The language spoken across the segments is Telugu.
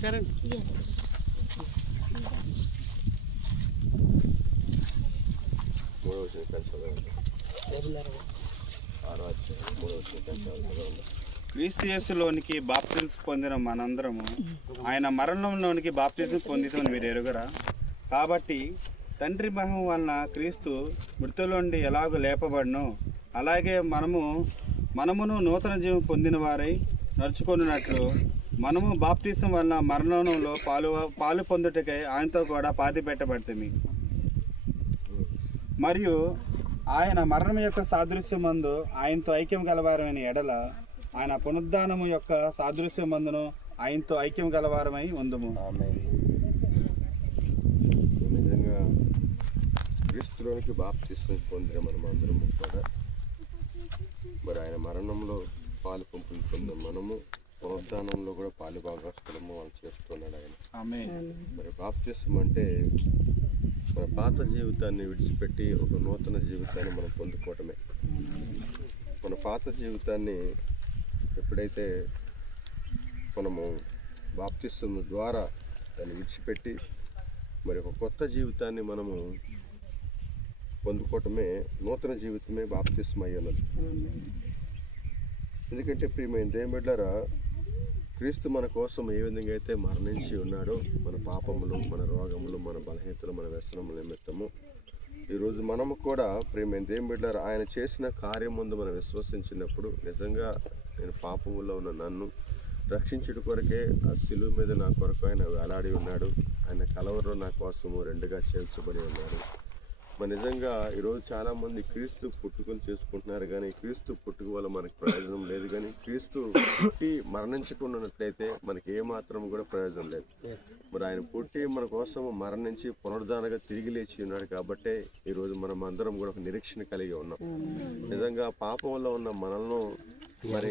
సరే క్రీస్తు యేసులోనికి బాప్తిస్మం పొందిన మనందరము ఆయన మరణంలోనికి బాప్తిస్మం పొందితమని మీరు ఎరుగరా? కాబట్టి తండ్రి మహిమ వలన క్రీస్తు మృతులోండి ఎలాగో లేపబడను అలాగే మనమును నూతన జీవం పొందిన వారై నడుచుకున్నట్లు మనము బాప్తిస్మం వలన మరణంలో పాలు పొందుటకై ఆయనతో కూడా పాతి పెట్టబడుతుంది. మరియు ఆయన మరణం యొక్క సాదృశ్యమందు ఆయనతో ఐక్యం గలవారమైన ఎడల ఆయన పునరుద్ధానము యొక్క సాదృశ్యమందును ఆయనతో ఐక్యం గలవారమై ఉందుము. నిజంగా క్రీస్తులోనికి బాప్తిస్మం పొందిన మనమందరం కూడా మరి ఆయన మరణంలో పాలు పొందిన మనము పునరుద్ధానంలో కూడా పాలు భాగస్థలము వాళ్ళు చేస్తున్నాడు ఆయన. మరి బాప్తిస్మం అంటే మన పాత జీవితాన్ని విడిచిపెట్టి ఒక నూతన జీవితాన్ని మనం పొందుకోవటమే. మన పాత జీవితాన్ని ఎప్పుడైతే మనము బాప్తిస్మం ద్వారా దాన్ని విడిచిపెట్టి మరి ఒక కొత్త జీవితాన్ని మనము పొందుకోవటమే నూతన జీవితమే బాప్తిస్మం అయి ఉన్నది. ఎందుకంటే ప్రియమైన దేవుని బిడ్డలారా, క్రీస్తు మన కోసం ఏ విధంగా అయితే మరణించి ఉన్నాడో మన పాపములు, మన రోగములు, మన బలహీనతలు, మన వ్యసనముల నిమిత్తము ఈరోజు మనము కూడా ప్రియమైన దేవుని బిడ్డలారా ఆయన చేసిన కార్యం ముందు మనం విశ్వసించినప్పుడు నిజంగా నేను పాపములో ఉన్న నన్ను రక్షించుట కొరకే ఆ శిలువ మీద నా కొరకు ఆయన వేలాడి ఉన్నాడు, ఆయన కలవరలో నా కోసము రెండుగా చేర్చబడి ఉన్నాడు. మరి నిజంగా ఈరోజు చాలామంది క్రీస్తు పుట్టుకలు చేసుకుంటున్నారు, కానీ క్రీస్తు పుట్టుక వల్ల మనకు ప్రయోజనం లేదు. కానీ క్రీస్తు పుట్టి మరణించకుండా ఉన్నట్లయితే మనకి ఏమాత్రం కూడా ప్రయోజనం లేదు. మరి ఆయన పుట్టి మన కోసం మరణించి పునరుద్ధానంగా తిరిగి లేచి ఉన్నాడు కాబట్టి ఈరోజు మనం అందరం కూడా ఒక నిరీక్షణ కలిగి ఉన్నాం. నిజంగా పాపంలో ఉన్న మనల్ని మరి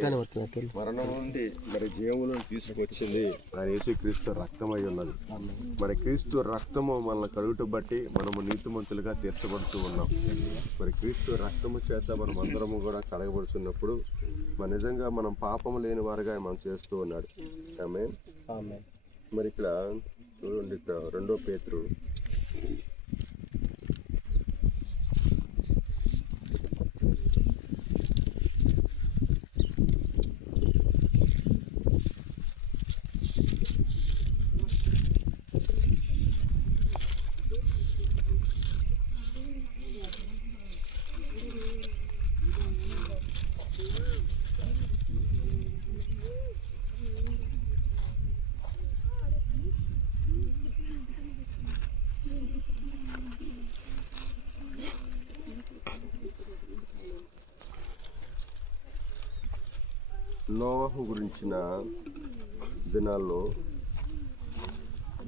మరణం నుండి మరి జీవములను తీసుకొచ్చింది ఆయన యేసుక్రీస్తు రక్తమై ఉన్నది. మరి క్రీస్తు రక్తము మనల్ని కడుగుట బట్టి మనము నీతిమంతులుగా తీర్చబడుతూ ఉన్నాం. మరి క్రీస్తు రక్తము చేత మనం అందరము కూడా కడగబడుతున్నప్పుడు మరి నిజంగా మనం పాపము లేని వారుగా మనం చేస్తూ ఉన్నాడు. ఆమేన్. మరి ఇక్కడ చూడండి, ఇక్కడ 2 పేతురు నోవహు గురించిన దినాల్లో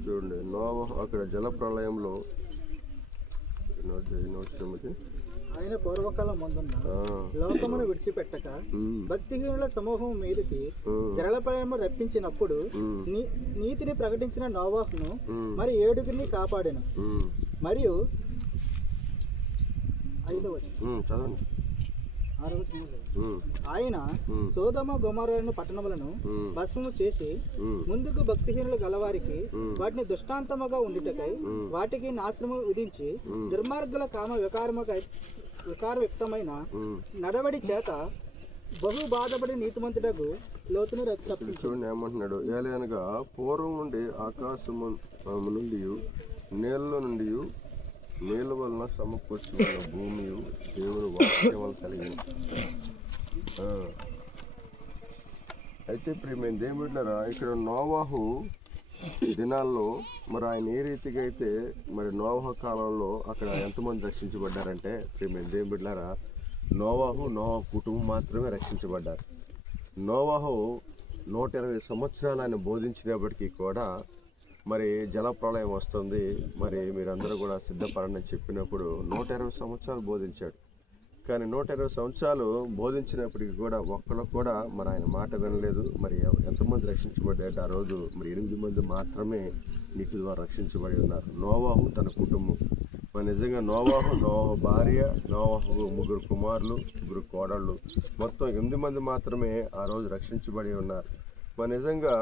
చూడండి, నోవహు అక్కడ జల ప్రళయంలో ఆయన పూర్వకాలం ముందున్న లోకమును విడిచిపెట్టక భక్తిహీనుల సమూహం మీదకి జల ప్రళయం రప్పించినప్పుడు నీతిని ప్రకటించిన నోవహును మరి 7 కాపాడెను. మరియు 5వ వచనం ఆయన సోదమ గొమొర్రా పట్టణములను భస్మము చేసి ముందుకు భక్తిహీనులు గలవారికి వాటిని దృష్టాంతముగా ఉండుటకై వాటికి నాశనము విధించి దుర్మార్గుల కామ వికారయుక్తమైన నడవడి చేత బహు బాధపడి నీతిమంతుడగు లోతును చూడండి ఏమంటున్నాడు. ఏలయనగా పూర్వం నుండి ఆకాశము నుండి నీళ్ళ నుండి నీళ్ళ వలన సమకూర్చుకున్న భూమి దేవుని వాక్యం వల్ల కలిగింది. అయితే ప్రియమైన దేవుని బిడ్డలారా, ఇక్కడ నోవహు దినాల్లో మరి ఆయన ఏ రీతిగా అయితే మరి నోవహు కాలంలో అక్కడ ఎంతమంది రక్షించబడ్డారంటే ప్రియమైన దేవుని బిడ్డలారా, నోవహు కుటుంబం మాత్రమే రక్షించబడ్డారు. నోవహు 120 సంవత్సరాలు ఆయన బోధించినప్పటికీ కూడా మరి జల ప్రళయం వస్తుంది, మరి మీరందరూ కూడా సిద్ధపడని చెప్పినప్పుడు 120 సంవత్సరాలు బోధించాడు. కానీ 120 సంవత్సరాలు బోధించినప్పటికీ కూడా ఒక్కరు కూడా మరి ఆయన మాట వినలేదు. మరి ఎంతమంది రక్షించబడ్డారు ఆ రోజు? మరి 8 మంది మాత్రమే నీటి ద్వారా రక్షించబడి ఉన్నారు. నోవాహు తన కుటుంబం. మరి నిజంగా నోవాహు భార్య, నోవాహు 3 కుమారులు, 3 కోడళ్ళు, మొత్తం 8 మంది మాత్రమే ఆ రోజు రక్షించబడి ఉన్నారు. మరి నిజంగా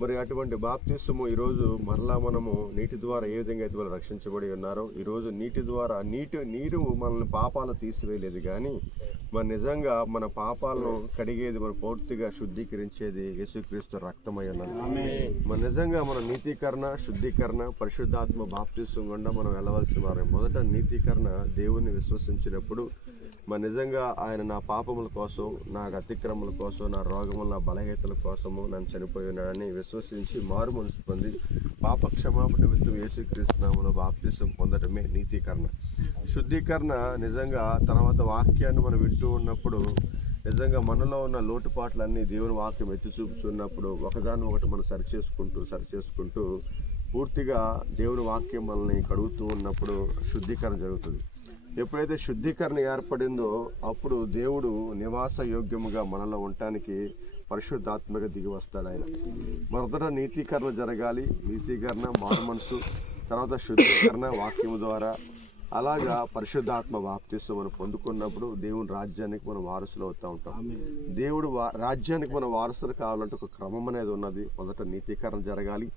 మరి అటువంటి బాప్తిస్మము ఈరోజు మరలా మనము నీటి ద్వారా ఏ విధంగా అయితే వాళ్ళు రక్షించబడి ఉన్నారో, ఈరోజు నీటి ద్వారా నీరు మనల్ని పాపాలు తీసివేయలేదు, కానీ మరి నిజంగా మన పాపాలను కడిగేది, మన పూర్తిగా శుద్ధీకరించేది యేసుక్రీస్తు రక్తమై ఉన్నది. మన నిజంగా మన నీతీకరణ, శుద్ధీకరణ, పరిశుద్ధాత్మ బాప్తిస్మం గుండా మనం వెళ్ళవలసిన వారు. మొదట నీతీకరణ, దేవుణ్ణి విశ్వసించినప్పుడు మరి నిజంగా ఆయన నా పాపముల కోసం, నా అతిక్రమల కోసం, నా రోగముల, నా బలహీనతల కోసము నన్ను చనిపోయి ఉన్నాడని విశ్వసించి మారు మనసు పొంది పాప క్షమాపణ నిమిత్తం యేసుక్రీస్తు నామములో బాప్తిసం పొందడమే నీతీకరణ. శుద్ధీకరణ నిజంగా తర్వాత వాక్యాన్ని మనం వింటూ ఉన్నప్పుడు నిజంగా మనలో ఉన్న లోటుపాట్లన్నీ దేవుని వాక్యం ఎత్తి చూపుతున్నప్పుడు ఒకదాన్ని ఒకటి మనం సరిచేసుకుంటూ పూర్తిగా దేవుని వాక్యం మనల్ని కడుగుతూ ఉన్నప్పుడు శుద్ధీకరణ జరుగుతుంది. ఎప్పుడైతే శుద్ధీకరణ ఏర్పడిందో అప్పుడు దేవుడు నివాస యోగ్యముగా మనలో ఉండటానికి పరిశుద్ధాత్మగా దిగి వస్తాడు ఆయన. మొదట నీతీకరణ జరగాలి. నీతీకరణ, మారు మనసు, తర్వాత శుద్ధీకరణ వాక్యము ద్వారా, అలాగా పరిశుద్ధాత్మ బాప్తిస్మం మనం పొందుకున్నప్పుడు దేవుని రాజ్యానికి మనం వారసులు అవుతూ ఉంటాం. దేవుడు రాజ్యానికి మనం వారసులు కావాలంటే ఒక క్రమం అనేది ఉన్నది. మొదట నీతీకరణ జరగాలి.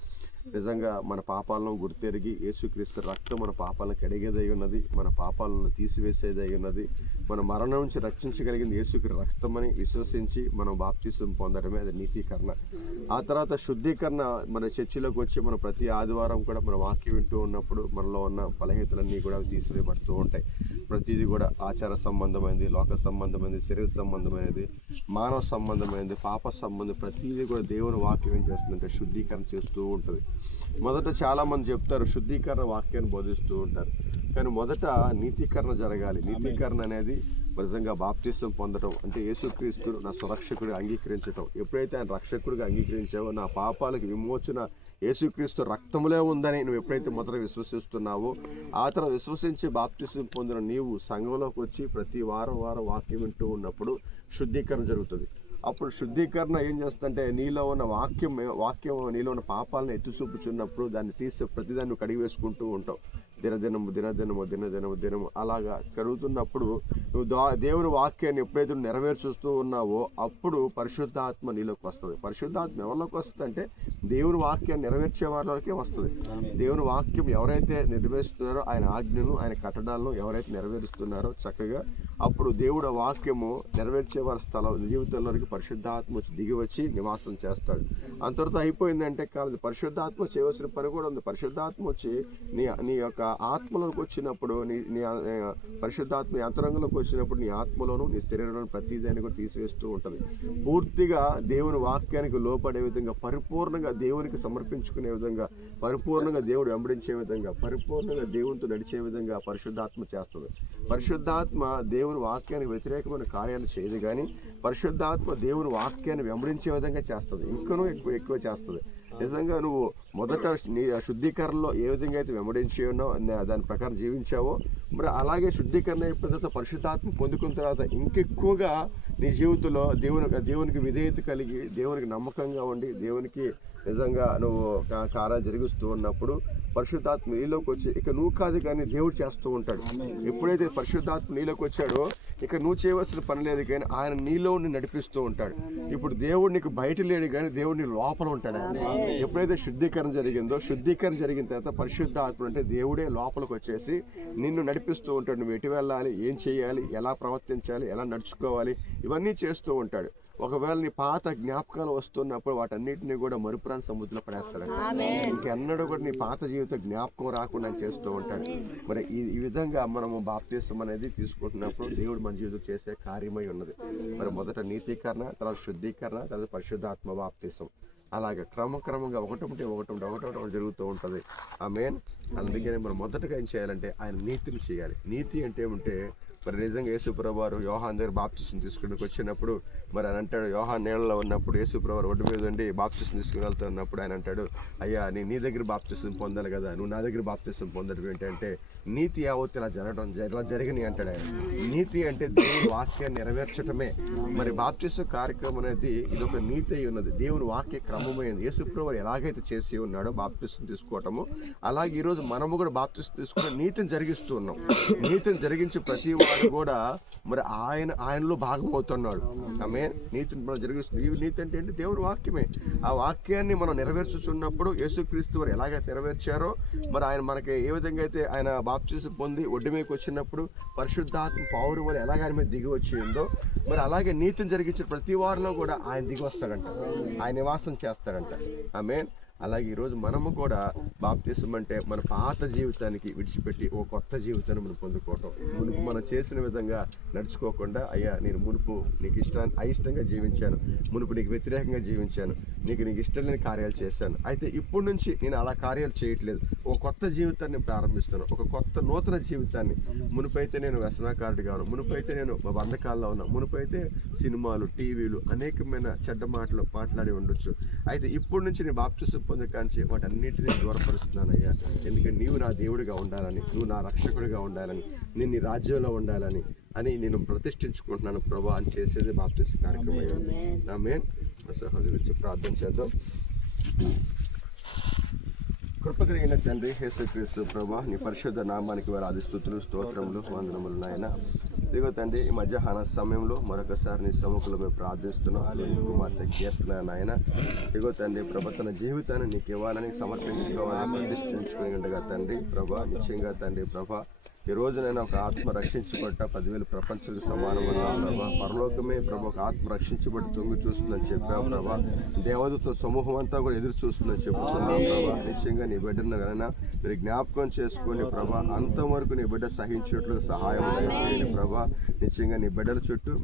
నిజంగా మన పాపాలను గుర్తెరిగి యేసుక్రీస్తు రక్తం మన పాపాలను కడిగేదై ఉన్నది, మన పాపాలను తీసివేసేదై ఉన్నది. మన మరణం నుంచి రక్షించగలిగింది యేసుక్రీస్తు రక్తమని విశ్వసించి మనం బాప్తిస్మం పొందడమే అది నీతీకరణ. ఆ తర్వాత శుద్ధీకరణ. మన చర్చిలోకి వచ్చి మనం ప్రతి ఆదివారం కూడా మన వాక్యం వింటూ ఉన్నప్పుడు మనలో ఉన్న బలహీనతలన్నీ కూడా తీసివేయబడుతూ ఉంటాయి. ప్రతిదీ కూడా ఆచార సంబంధమైనది, లోక సంబంధమైనది, శరీర సంబంధమైనది, మానవ సంబంధమైనది, పాప సంబంధం, ప్రతిదీ కూడా దేవుని వాక్యం ఏం చేస్తుందంటే శుద్ధీకరణ చేస్తూ ఉంటుంది. మొదట చాలామంది చెప్తారు శుద్ధీకరణ వాక్యాన్ని బోధిస్తూ ఉంటారు, కానీ మొదట నీతీకరణ జరగాలి. నీతీకరణ అనేది నిజంగా బాప్తిస్మం పొందడం అంటే యేసుక్రీస్తు నా సురక్షకుడిగా అంగీకరించడం. ఎప్పుడైతే ఆయన రక్షకుడిగా అంగీకరించావో, నా పాపాలకు విమోచన యేసుక్రీస్తు రక్తములే ఉందని నువ్వు ఎప్పుడైతే మొదట విశ్వసిస్తున్నావో, ఆ తర్వాత విశ్వసించి బాప్తిస్మం పొందిన నీవు సంఘంలోకి వచ్చి ప్రతి వారం వాక్యం వింటూ ఉన్నప్పుడు శుద్ధీకరణ జరుగుతుంది. అప్పుడు శుద్ధీకరణ ఏం చేస్తుందంటే నీలో ఉన్న వాక్యం నీలో ఉన్న పాపాలను ఎత్తి చూపుచున్నప్పుడు దాన్ని తీసి ప్రతిదాన్ని కడిగి వేసుకుంటూ ఉంటావు. దినదినము అలాగా కరుగుతున్నప్పుడు నువ్వు దేవుని వాక్యాన్ని ఎప్పుడైతే నెరవేర్చుస్తూ ఉన్నావో అప్పుడు పరిశుద్ధాత్మ నీలోకి వస్తుంది. పరిశుద్ధాత్మ ఎవరిలోకి వస్తుంది అంటే దేవుని వాక్యాన్ని నెరవేర్చే వారిలోకే వస్తుంది. దేవుని వాక్యం ఎవరైతే నెరవేరుస్తున్నారో, ఆయన ఆజ్ఞను, ఆయన కట్టడాలను ఎవరైతే నెరవేరుస్తున్నారో చక్కగా, అప్పుడు దేవుడు వాక్యము నెరవేర్చే వారి జీవితంలోకి పరిశుద్ధాత్మ వచ్చి దిగి వచ్చి నివాసం చేస్తాడు. అంతటితో అయిపోయిందంటే కాదు, పరిశుద్ధాత్మ చేయవలసిన పని కూడా ఉంది. పరిశుద్ధాత్మ వచ్చి నీ యొక్క ఆత్మలోకి వచ్చినప్పుడు, నీ పరిశుద్ధాత్మ అంతరంగంలోకి వచ్చినప్పుడు నీ ఆత్మలోను నీ శరీరంలోను ప్రతిదాన్ని కూడా తీసివేస్తూ ఉంటుంది. పూర్తిగా దేవుని వాక్యానికి లోపడే విధంగా, పరిపూర్ణంగా దేవునికి సమర్పించుకునే విధంగా, పరిపూర్ణంగా దేవుడు వెంబడించే విధంగా, పరిపూర్ణంగా దేవునితో నడిచే విధంగా పరిశుద్ధాత్మ చేస్తుంది. పరిశుద్ధాత్మ దేవుని వాక్యానికి వ్యతిరేకమైన కార్యాలు చేయదు, కానీ పరిశుద్ధాత్మ దేవుని వాక్యాన్ని వెంబడించే విధంగా చేస్తుంది. ఇంకనూ ఎక్కువ చేస్తుంది. నిజంగా నువ్వు మొదట నీ శుద్ధీకరణలో ఏ విధంగా అయితే వెంబడించి ఉన్నావు, దాని ప్రకారం జీవించావో, మరి అలాగే శుద్ధీకరణ అయిపోయిన తర్వాత పరిశుద్ధాత్మ పొందుకున్న తర్వాత ఇంకెక్కువగా నీ జీవితంలో దేవునికి విధేయత కలిగి, దేవునికి నమ్మకంగా ఉండి, దేవునికి నిజంగా నువ్వు కార్యాలు జరిగిస్తూ ఉన్నప్పుడు పరిశుద్ధాత్మ నీలోకి వచ్చి ఇక నువ్వు కాదు కానీ దేవుడు చేస్తూ ఉంటాడు. ఎప్పుడైతే పరిశుద్ధాత్మ నీలోకి వచ్చాడో ఇక నువ్వు చేయవలసిన పని లేదు, కానీ ఆయన నీలో నడిపిస్తూ ఉంటాడు. ఇప్పుడు దేవుడు నీకు బయట లేడు, కానీ దేవుడు నీ లోపల ఉంటాడు. ఎప్పుడైతే శుద్ధీకరణ జరిగిన తర్వాత పరిశుద్ధాత్మ అంటే దేవుడే లోపలికి వచ్చేసి నిన్ను నడిపిస్తూ ఉంటాడు. నువ్వు ఎటు వెళ్ళాలి, ఏం చేయాలి, ఎలా ప్రవర్తించాలి, ఎలా నడుచుకోవాలి, ఇవన్నీ చేస్తూ ఉంటాడు. ఒకవేళ నీ పాత జ్ఞాపకాలు వస్తున్నప్పుడు వాటన్నిటిని కూడా మరుపురాని సముద్రంలో పడేస్తాడు. ఇంకెన్నడూ కూడా నీ పాత జీవిత జ్ఞాపకం రాకుండా చేస్తూ ఉంటాడు. మరి ఈ విధంగా మనము బాప్తిస్మం అనేది తీసుకుంటున్నప్పుడు దేవుడు మన జీవితం చేసే కార్యమై ఉన్నది. మరి మొదట నీతీకరణ, తర్వాత శుద్ధీకరణ, తర్వాత పరిశుద్ధాత్మ బాప్తిస్మం. అలాగే క్రమక్రమంగా ఒకటి జరుగుతూ ఉంటుంది. ఆమేన్. అందుకని మనం మొదటగా ఏం చేయాలంటే ఆయన నీతిని చేయాలి. నీతి అంటే ఏమంటే మరి నిజంగా యేసుప్రభు వారు యోహాన్ దగ్గర బాప్తిసం తీసుకుని వచ్చినప్పుడు మరి ఆయన అంటాడు, యోహాన్ నీళ్ళలో ఉన్నప్పుడు యేసుప్రభు వారు ఒడ్డు మీద ఉండి బాప్తిసం తీసుకుని వెళ్తున్నప్పుడు ఆయన అంటాడు, అయ్యా నీ దగ్గర బాప్తిసం పొందాలి కదా, నువ్వు నా దగ్గర బాప్తిసం పొందడం ఏంటంటే నీతి యావత్ ఇలా జరగడం ఇలా జరిగినాయి అంటాడు ఆయన. నీతి అంటే దేవుని వాక్యాన్ని నెరవేర్చడమే. మరి బాప్తిసం కార్యక్రమం అనేది ఇది ఒక నీతి అయి ఉన్నది, దేవుని వాక్య క్రమమైనది. యేసుప్రభు ఎలాగైతే చేసి ఉన్నాడో బాప్తిసం తీసుకోవటము, అలాగే ఈరోజు మనము కూడా బాప్తిసం తీసుకుని నీతిని జరిగిస్తూ ఉన్నాం. నీతిని జరిగించి ప్రతి వాడు కూడా మరి ఆయనలో భాగమవుతున్నాడు. ఆమె నీతిని మనం జరిగిస్తుంది. ఈ నీతి అంటే ఏంటి? దేవుని వాక్యమే. ఆ వాక్యాన్ని మనం నెరవేర్చుచున్నప్పుడు యేసుక్రీస్తు వారు ఎలాగైతే నెరవేర్చారో మరి ఆయన మనకి ఏ విధంగా అయితే ఆయన బాప్తిసం పొంది ఒడ్డు మీదకి వచ్చినప్పుడు పరిశుద్ధాత్మ పౌరు వల్ల ఎలాగ ఆయన మీద దిగి వచ్చిందో మరి అలాగే నీతిని జరిగించిన ప్రతి వారిలో కూడా ఆయన దిగి వస్తాడంట, ఆయన నివాసం చేస్తాడంట. ఆమేన్. అలాగే ఈరోజు మనము కూడా బాప్తిసం అంటే మన పాత జీవితానికి విడిచిపెట్టి ఓ కొత్త జీవితాన్ని మనం పొందుకోవటం. మునుపు మనం చేసిన విధంగా నడుచుకోకుండా, అయ్యా నేను మునుపు నీకు అయిష్టంగా జీవించాను, మునుపు నీకు వ్యతిరేకంగా జీవించాను, నీకు ఇష్టం లేని కార్యాలు చేశాను, అయితే ఇప్పటి నుంచి నేను అలా కార్యాలు చేయట్లేదు, ఒక కొత్త జీవితాన్ని ప్రారంభిస్తాను, ఒక కొత్త నూతన జీవితాన్ని. మునుపైతే నేను వ్యసనకారుడిగా ఉన్నాను, మునుపైతే నేను బంధకాల్లో ఉన్నాను, మునుపైతే సినిమాలు, టీవీలు, అనేకమైన చెడ్డ మాటలు మాట్లాడి ఉండొచ్చు, అయితే ఇప్పటి నుంచి నేను బాప్తిసం పొందకాంచి వాటన్నిటినీ దూరపరుస్తున్నానయ్యా. ఎందుకంటే నీవు నా దేవుడిగా ఉండాలని, నువ్వు నా రక్షకుడిగా ఉండాలని, నేను నీ రాజ్యంలో ఉండాలని అని నేను ప్రతిష్ఠించుకుంటున్నాను ప్రభా అని చేసేది బాప్తిసం కార్యక్రమం. ఆమేన్. సహోదరుల గురించి ప్రార్థన చేద్దాం. కృప కలిగిన తండ్రి యేసుక్రీస్తు ప్రభా, నీ పరిశుద్ధ నామానికి వేలాది స్తుతులు, స్తోత్రములు, వందనములు నాయన. ఇదిగో తండ్రి, ఈ మధ్యాహ్న సమయంలో మరొకసారి నీ సముఖంలో మేము ప్రార్థిస్తున్నాం. కుమార్తె కీర్తన నాయన, ఇదిగో తండ్రి ప్రభా, తన జీవితాన్ని నీకు ఇవ్వాలని సమర్పించుకోవాలని ప్రతిష్ఠించుకుని ఉండగా తండ్రి ప్రభా, నిశ్చయంగా తండ్రి ప్రభా, ఈ రోజు నేను ఒక ఆత్మ రక్షించబడ్డ 10,000 ప్రపంచాలకు సమానమన్నా ప్రభా. పరలోకమే ప్రభా ఒక ఆత్మ రక్షించబడి తొంగి చూస్తుందని చెప్పావు ప్రభా. దేవదూత సమూహం అంతా కూడా ఎదురు చూస్తుందని చెబుతున్నావు ప్రభా. నిశ్చయంగా నీ బిడ్డను కన్నా మీరు జ్ఞాపకం చేసుకుని ప్రభా, అంతవరకు నీ బిడ్డ సహించేట్లు సహాయం చేయండి ప్రభా. నిశ్చయంగా నీ బిడ్డ చుట్టూ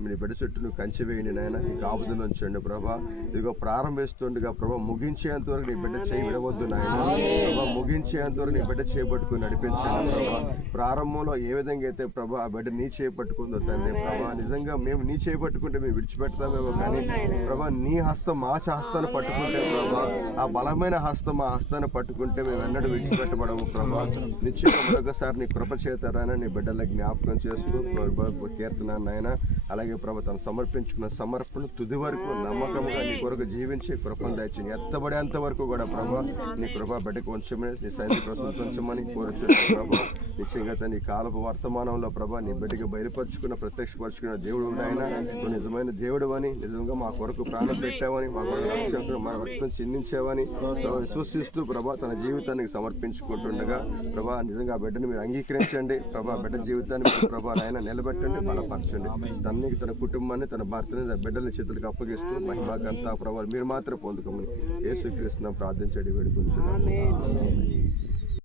నువ్వు కంచె వేయండి నాయన, నీ కాపుదలు ఉంచండి ప్రభా. ఇదిగో ప్రారంభిస్తుండగా ప్రభా, ముగించేంతవరకు నీ బిడ్డ చేయి విడవద్దు నాయన ప్రభా. ముగించేంతవరకు నీ బిడ్డ చేయబట్టుకుని నడిపించండి ప్రభా. ప్రారంభంలో ఏ విధంగా అయితే ప్రభా ఆ బిడ్డ నీ చేయబట్టుకుందో తండ్రి ప్రభా, నిజంగా మేము నీ చేయబట్టుకుంటే మేము విడిచిపెడతామేమో, కానీ ప్రభా నీ హస్తం మా హస్తాన్ని పట్టుకుంటే ప్రభా, ఆ బలమైన హస్తం మా హస్తాన్ని పట్టుకుంటే మేము ఎన్నడూ విడిచిపెట్టబడము ప్రభా. నిశ్చయంగా మరొకసారి నీ కృప చేతారని నీ బిడ్డల జ్ఞాపకం చేసుకో కీర్తన నాయన. అలాగే ప్రభా, తను సమర్పించుకున్న సమర్పణ తుది వరకు నమ్మకంగా నీ కొరకు జీవించి కృపను దయచేయండి. ఎత్తబడేంత వరకు కూడా ప్రభా నీ కృప బిడ్డకు ఉంచమని, నీ సైనిక ఉంచమని కోరుచు ప్రభా. నిశ్చయంగా నీ కాలపు వర్తమానంలో ప్రభా నీ బిడ్డకి బయలుపరుచుకున్న ప్రత్యక్షపరుచుకున్న దేవుడు ఆయన, నువ్వు నిజమైన దేవుడు అని, నిజంగా మా కొరకు ప్రాణం పెట్టావని, మా కొరకు రక్షకుడు మా రక్తం చిందించావని విశ్వసిస్తూ ప్రభా తన జీవితానికి సమర్పించుకుంటుండగా ప్రభా, నిజంగా ఆ బిడ్డను మీరు అంగీకరించండి ప్రభా. బిడ్డ జీవితాన్ని ప్రభా ఆయన నిలబెట్టండి, బలపరచండి. తనకి, తన కుటుంబాన్ని, తన భర్తని, తన బిడ్డల చేతులకు అప్పగిస్తూ మహిమకంతా ప్రభా మీరు మాత్రం పొందుకోమని యేసుక్రీస్తును ప్రార్థించండి, వేడుకుంటున్నాను.